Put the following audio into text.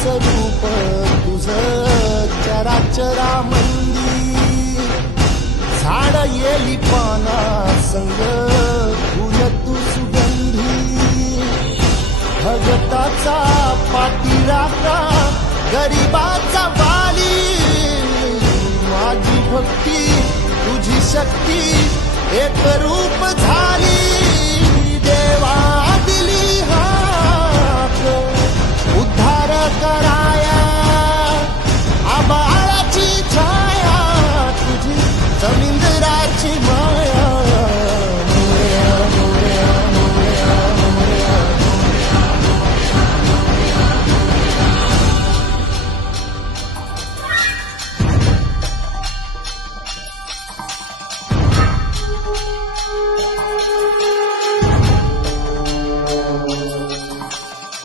स्वरूप तुझं चराचरामंदी झाड येली पाना संग फुल तू सुगंधी भगताचा पाठीराखा गरिबाचा वाली माझी भक्ती तुझी शक्ती एक रूप झाली।